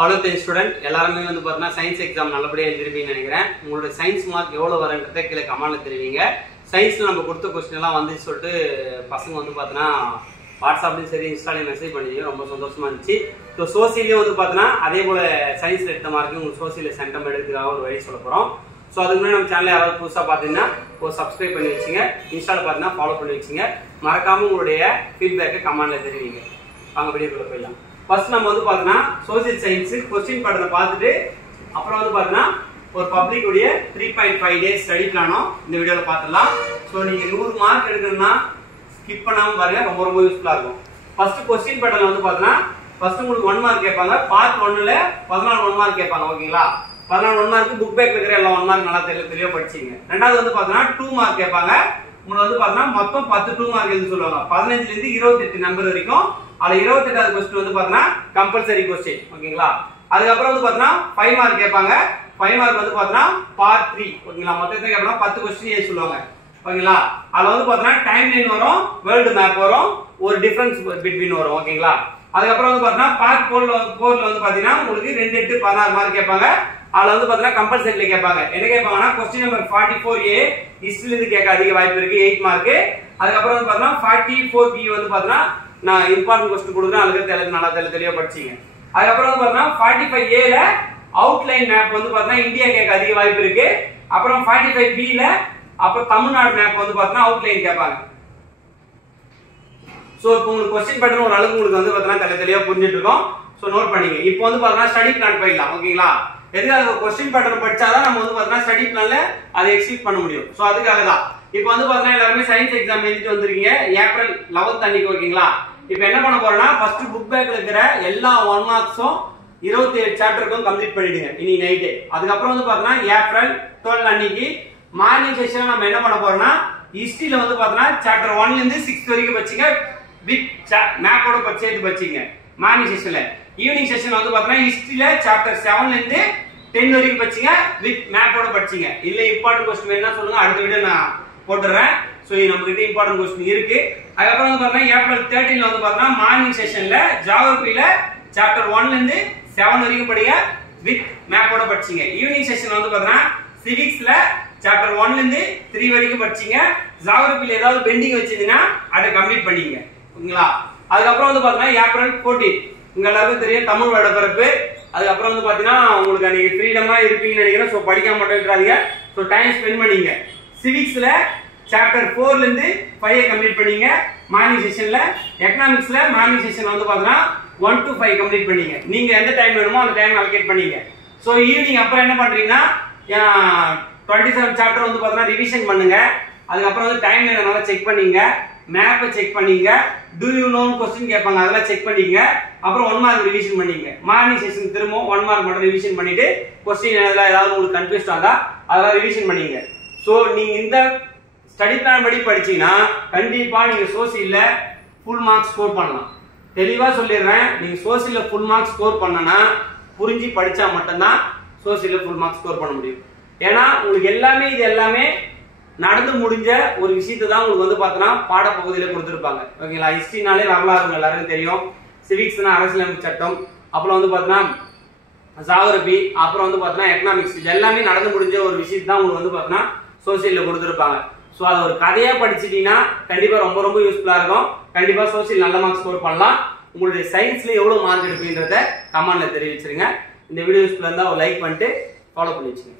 Hello student, எல்லாரும் வந்து பார்த்தா சயின்ஸ் எக்ஸாம் நல்லபடியா எழுதிருப்பீங்கன்னு நினைக்கிறேன். உங்களோட சயின்ஸ் மார்க் எவ்வளவு வரன்றதை கீழ கமெண்ட்ல தெரிவிங்க. சயின்ஸ்ல நம்ம கொடுத்த क्वेश्चन எல்லாம் வந்து சொல்லிட்டு பசங்க வந்து பார்த்தா வாட்ஸ்அப்லயும் சரி இன்ஸ்டாலயும் மெசேஜ் பண்ணீங்க. ரொம்ப சந்தோஷமா இருந்துச்சு. சோ சோசியல்ல வந்து பார்த்தா அதே போல சயின்ஸ்ல எடுத்த மார்க் உங்களுக்கு சோசியல்ல சென்டம் எடுக்கிறதுக்காக ஒரு வழி சொல்ல போறோம். சோ அதுக்கு முன்னாடி நம்ம சேனலை யாராவது புதுசா பாத்தீங்கன்னா ஒரு சப்ஸ்கிரைப் பண்ணி வச்சுங்க. இன்ஸ்டால பார்த்தா ஃபாலோ பண்ணி வச்சுங்க. மறக்காம உங்களுடைய ஃபீட்பேக்கை கமெண்ட்ல தெரிவிங்க. வாங்க வீடியோக்குள்ள போய்லாம். ஃபர்ஸ்ட் நம்ம வந்து பார்த்தா சோசியல் சயின்ஸ் क्वेश्चन பேட்டர்னை பார்த்துட்டு அப்புறம் வந்து பார்த்தா ஒரு பப்ளிக் உடைய 3.5 டேஸ் ஸ்டடி பிளானும் இந்த வீடியோல பார்த்துடலாம். சோ நீங்க 100 மார்க் எடுக்கணும்னா ஸ்கிப் பண்ணாம பாருங்க, ரொம்ப ரொம்ப யூஸ்ஃபுல்லா இருக்கும். ஃபர்ஸ்ட் क्वेश्चन பேட்டர்ல வந்து பார்த்தா ஃபர்ஸ்ட் உங்களுக்கு 1 மார்க் கேட்பாங்க. பார்ட் 1ல 14 1 மார்க் கேட்பாங்க. ஓகேங்களா? 14 1 மார்க் புக் பேக்ல இருக்கிற எல்லா 1 மார்க் நல்லா தெளிவா படிச்சீங்க. ரெண்டாவது வந்து பார்த்தா 2 மார்க் கேட்பாங்க. உங்களுக்கு வந்து பார்த்தா மொத்தம் 10 2 மார்க் எழுத சொல்லுவாங்க. 15ல இருந்து 28 நம்பர் வரைக்கும். அதுல 28வது क्वेश्चन வந்து பார்த்தா கம்பல்சரி क्वेश्चन. ஓகேங்களா? அதுக்கு அப்புறம் வந்து பார்த்தா 5 மார்க் கேட்பாங்க. 5 மார்க் வந்து பார்த்தா பார்ட் 3. ஓகேங்களா? மொத்தத்துல கேட்பா 10 क्वेश्चन எழுத சொல்லுவாங்க. ஓகேங்களா? அதுல வந்து பார்த்தா டைம் லைன் வரும், வேர்ல்ட் மேப் வரும், ஒரு டிஃபரன்ஸ் பிட்வீன் வரும். ஓகேங்களா? அதுக்கு அப்புறம் வந்து பார்த்தா பார்ட் 4ல வந்து பாத்தீங்கன்னா உங்களுக்கு 2 8 16 மார்க் கேட்பாங்க. அதுல வந்து பார்த்தா கம்பல்சரில கேட்பாங்க. என்ன கேட்பாங்கன்னா क्वेश्चन நம்பர் 44A ஹிஸ்டரியில இருந்து கேட்க அதிக வாய்ப்பு இருக்கு, 8 மார்க். அதுக்கு அப்புறம் வந்து பார்த்தா 44B வந்து பார்த்தா நான் இம்பார்ட்டன்ட் क्वेश्चन கொடுக்குறேன், அதுக்கு நல்லா தெளிவா படிச்சீங்க. அதுக்கு அப்புறம் வந்து பார்த்தா 45A ல அவுட்லைன் மேப் வந்து பார்த்தா இந்தியா கேட்க அதிக வாய்ப்பு இருக்கு. அப்புறம் 45B ல அப்புறம் தமிழ்நாடு மேப் வந்து பார்த்தா அவுட்லைன் கேட்பாங்க. சோ இப்போ உங்களுக்கு क्वेश्चन பேட்டர்ன் ஒரு அளவுக்கு உங்களுக்கு வந்து பார்த்தா தெளிவா புரிஞ்சிட்டு இருக்கும். சோ நோட் பண்ணீங்க. இப்போ வந்து பார்த்தா ஸ்டடி பிளான் போயிடலாம். ஓகேங்களா? எதுக்காக क्वेश्चन பேட்டர்ன் படிச்சாதான் நம்ம வந்து பார்த்தா ஸ்டடி பிளான்ல அதை எக்ஸிக்யூட் பண்ண முடியும். சோ அதுக்காக தான். இப்போ வந்து பார்த்தா எல்லாரும் சயின்ஸ் எக்ஸாம் எழுதிட்டு வந்திருக்கீங்க ஏப்ரல் 11 அன்னைக்கு. ஓகேங்களா? இப்போ என்ன பண்ண போறோம்னா ஃபர்ஸ்ட் புக் பேக்ல இருக்கிற எல்லா 1 மார்க்ஸும் 27 சாப்டருக்கும் கம்ப்ளீட் பண்ணிடுங்க இன்னி நைட். அதுக்கு அப்புறம் வந்து பார்த்தா ஏப்ரல் 12 அன்னைக்கு மார்னிங் செஷன் நம்ம என்ன பண்ண போறோம்னா ஹிஸ்டரியில வந்து பார்த்தா சாப்டர் 1ல இருந்து 6 வரைக்கும் படிச்சீங்க, வித் மேப்போட சேர்த்து படிச்சீங்க மார்னிங் செஷன்ல. ஈவினிங் செஷன் வந்து பார்த்தா ஹிஸ்டரியில சாப்டர் 7ல இருந்து 10 வரைக்கும் படிச்சீங்க, வித் மேப்போட படிச்சீங்க. இல்ல இம்பார்ட்டன்ட் क्वेश्चन வேணா சொல்லுங்க, அடுத்த வீடியோ நான் போட்டுறேன். சோ நம்ம கிட்ட இம்பார்ட்டன்ட் क्वेश्चन இருக்கு. அதுக்கு அப்புறம் வந்து பார்த்தா ஏப்ரல் 13ல வந்து பார்த்தா மார்னிங் செஷன்ல ஜியோகிராஃபில சாப்டர் 1ல இருந்து 7 வரைக்கும் படிங்க, வித் மேப்போட படிச்சீங்க. ஈவினிங் செஷன் வந்து பார்த்தா சிவிக்ஸ்ல சாப்டர் 1ல இருந்து 3 வரைக்கும் படிச்சீங்க. ஜியோகிராஃபில ஏதாவது பெண்டிங் வச்சிருந்தீங்கன்னா அதை கம்ப்ளீட் பண்ணீங்க. ஓகேங்களா? அதுக்கு அப்புறம் வந்து பார்த்தா ஏப்ரல் 14 உங்க எல்லாருக்கும் தெரியும் தமிழ் வருடப்பிறப்பு. அதுக்கு அப்புறம் வந்து பாத்தீங்கன்னா உங்களுக்கு அன்னைக்கு ஃப்ரீடமா இருப்பீங்கன்னு நினைக்கிறேன். சோ படிக்காம மட்டும் இருக்காதீங்க. சோ டைம் ஸ்பெண்ட் பண்ணீங்க. சிவிக்ஸ்ல சாப்டர் 4ல இருந்து 5 கம்ப்ளீட் பண்ணீங்க மார்னிங் செஷன்ல. எக்கனாமிக்ஸ்ல மார்னிங் செஷன் வந்து பாத்தீங்கன்னா 1 to 5 கம்ப்ளீட் பண்ணீங்க. நீங்க எந்த டைம் வேணுமோ அந்த டைம் அலோகேட் பண்ணீங்க. சோ ஈவினிங் அப்புறம் என்ன பண்றீங்கன்னா 27 சாப்டர் வந்து பாத்தீங்கன்னா ரிவிஷன் பண்ணுங்க. அதுக்கு அப்புறம் வந்து டைம் லைன் நல்லா செக் பண்ணீங்க, மேப்பை செக் பண்ணீங்க, டு யூ நோ क्वेश्चन கேட்பாங்க அதெல்லாம் செக் பண்ணீங்க. அப்புறம் 1 மார்க் ரிவிஷன் பண்ணீங்க. மார்னிங் செஷன் திரும்ப 1 மார்க் மட்டும் ரிவிஷன் பண்ணிட்டு क्वेश्चन ஏதாவது உங்களுக்கு கன்ஃபியூஸ் ஆதா அதெல்லாம் ரிவிஷன் பண்ணீங்க. சோ நீங்க இந்த ஸ்டடி பிளான் படி படிச்சீங்கன்னா கண்டிப்பா நீங்க சோசியல்ல ஃபுல் மார்க் ஸ்கோர் பண்ணலாம். தெளிவா சொல்லிடுறேன், நீங்க சோசியல்ல ஃபுல் மார்க் ஸ்கோர் பண்ணனா புரிஞ்சு படிச்சா மட்டும்தான் சோசியல்ல ஃபுல் மார்க் ஸ்கோர் பண்ண முடியும். ஏன்னா உங்களுக்கு இது எல்லாமே நடந்து முடிஞ்ச ஒரு விஷயத்தை தான் உங்களுக்கு வந்து பார்த்தோன்னா பாடப்பகுதியில கொடுத்துருப்பாங்க. ஓகேங்களா? ஹிஸ்டரினாலே வரலாறு எல்லாருக்கும் தெரியும், சிவிக்ஸ்னா அரசியலமைப்பு சட்டம், அப்புறம் வந்து பார்த்தோன்னா ஜியோகிராஃபி, அப்புறம் வந்து பார்த்தோன்னா எக்கனாமிக்ஸ், இது எல்லாமே நடந்து முடிஞ்ச ஒரு விஷயத்தை தான் உங்களுக்கு வந்து பார்த்தோன்னா சோசியல்ல கொடுத்துருப்பாங்க. ஸோ அது ஒரு கதையா படிச்சிட்டீங்கன்னா கண்டிப்பா ரொம்ப ரொம்ப யூஸ்ஃபுல்லா இருக்கும். கண்டிப்பா சோசியல் நல்ல மார்க் ஸ்கோர் பண்ணலாம். உங்களுடைய சயின்ஸ்ல எவ்வளவு மார்க் எடுப்பீங்கன்றத கமெண்ட்ல தெரிவிச்சிருங்க. இந்த வீடியோ யூஸ்ஃபுல்லா இருந்தா ஒரு லைக் பண்ணிட்டு ஃபாலோ பண்ணி வச்சுங்க.